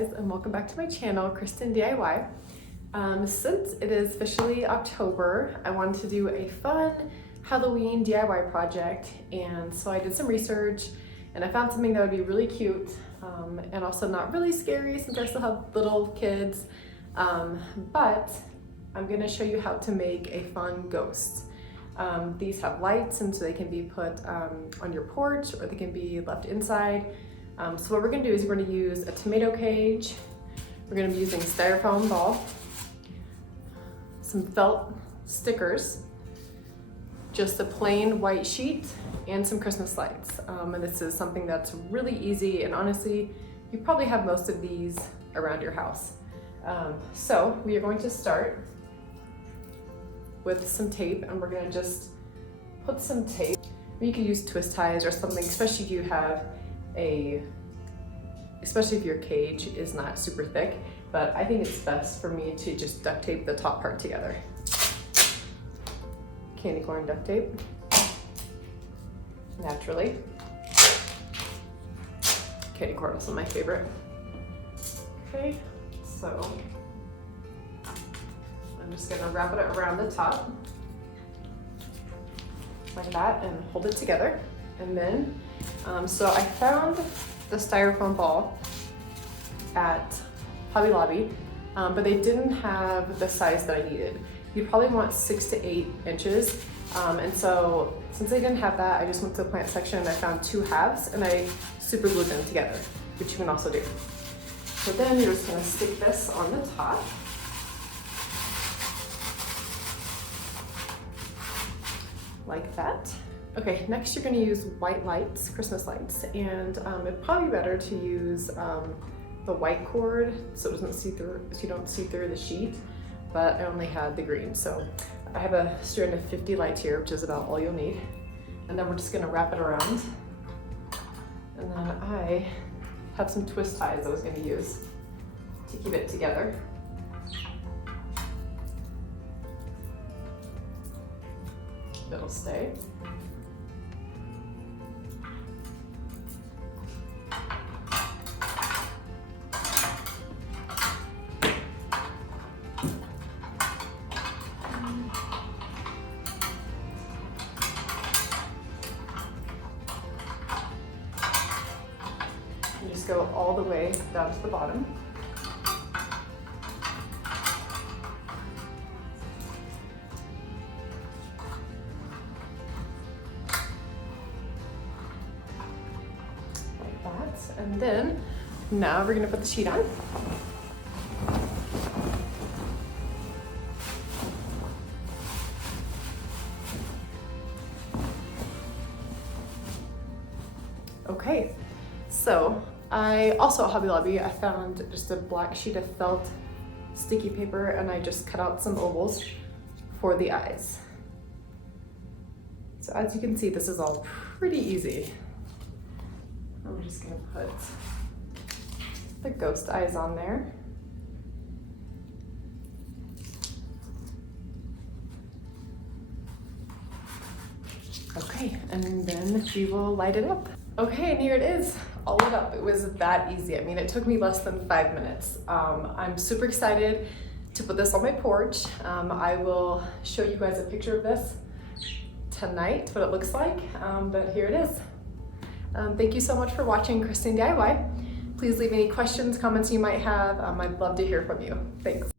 guys, and welcome back to my channel, Kristen DIY. Since it is officially October, I wanted to do a fun Halloween DIY project, and so I did some research and I found something that would be really cute and also not really scary since I still have little kids, but I'm going to show you how to make a fun ghost. These have lights, and so they can be put on your porch or they can be left inside. So what we're going to do is we're going to use a tomato cage, we're going to be using styrofoam ball, some felt stickers, just a plain white sheet, and some Christmas lights. And this is something that's really easy, and honestly, you probably have most of these around your house. So we are going to start with some tape, and we're going to just put some tape. You can use twist ties or something, especially if you have especially if your cage is not super thick, but I think it's best for me to just duct tape the top part together. Candy corn duct tape, naturally. Candy corn is my favorite. Okay, so I'm just gonna wrap it around the top like that and hold it together. And then, so I found the styrofoam ball at Hobby Lobby, but they didn't have the size that I needed. You probably want 6 to 8 inches. And so since they didn't have that, I just went to the plant section and I found 2 halves and I super glued them together, which you can also do. So then you're just gonna stick this on the top. Like that. Okay, next you're gonna use white lights, Christmas lights, and it'd probably be better to use the white cord so it doesn't see through, so you don't see through the sheet, but I only had the green. So I have a strand of 50 lights here, which is about all you'll need. And then we're just gonna wrap it around. And then I have some twist ties I was gonna use to keep it together. It'll stay. And just go all the way down to the bottom. And then now we're gonna put the sheet on. Okay, so I also at Hobby Lobby, I found just a black sheet of felt sticky paper, and I just cut out some ovals for the eyes. So as you can see, this is all pretty easy. I'm just gonna put the ghost eyes on there. Okay, and then we will light it up. Okay, and here it is, all lit up. It was that easy. I mean, it took me less than 5 minutes. I'm super excited to put this on my porch. I will show you guys a picture of this tonight, what it looks like, but here it is. Thank you so much for watching Kristen DIY. Please leave any questions, comments you might have. I'd love to hear from you. Thanks.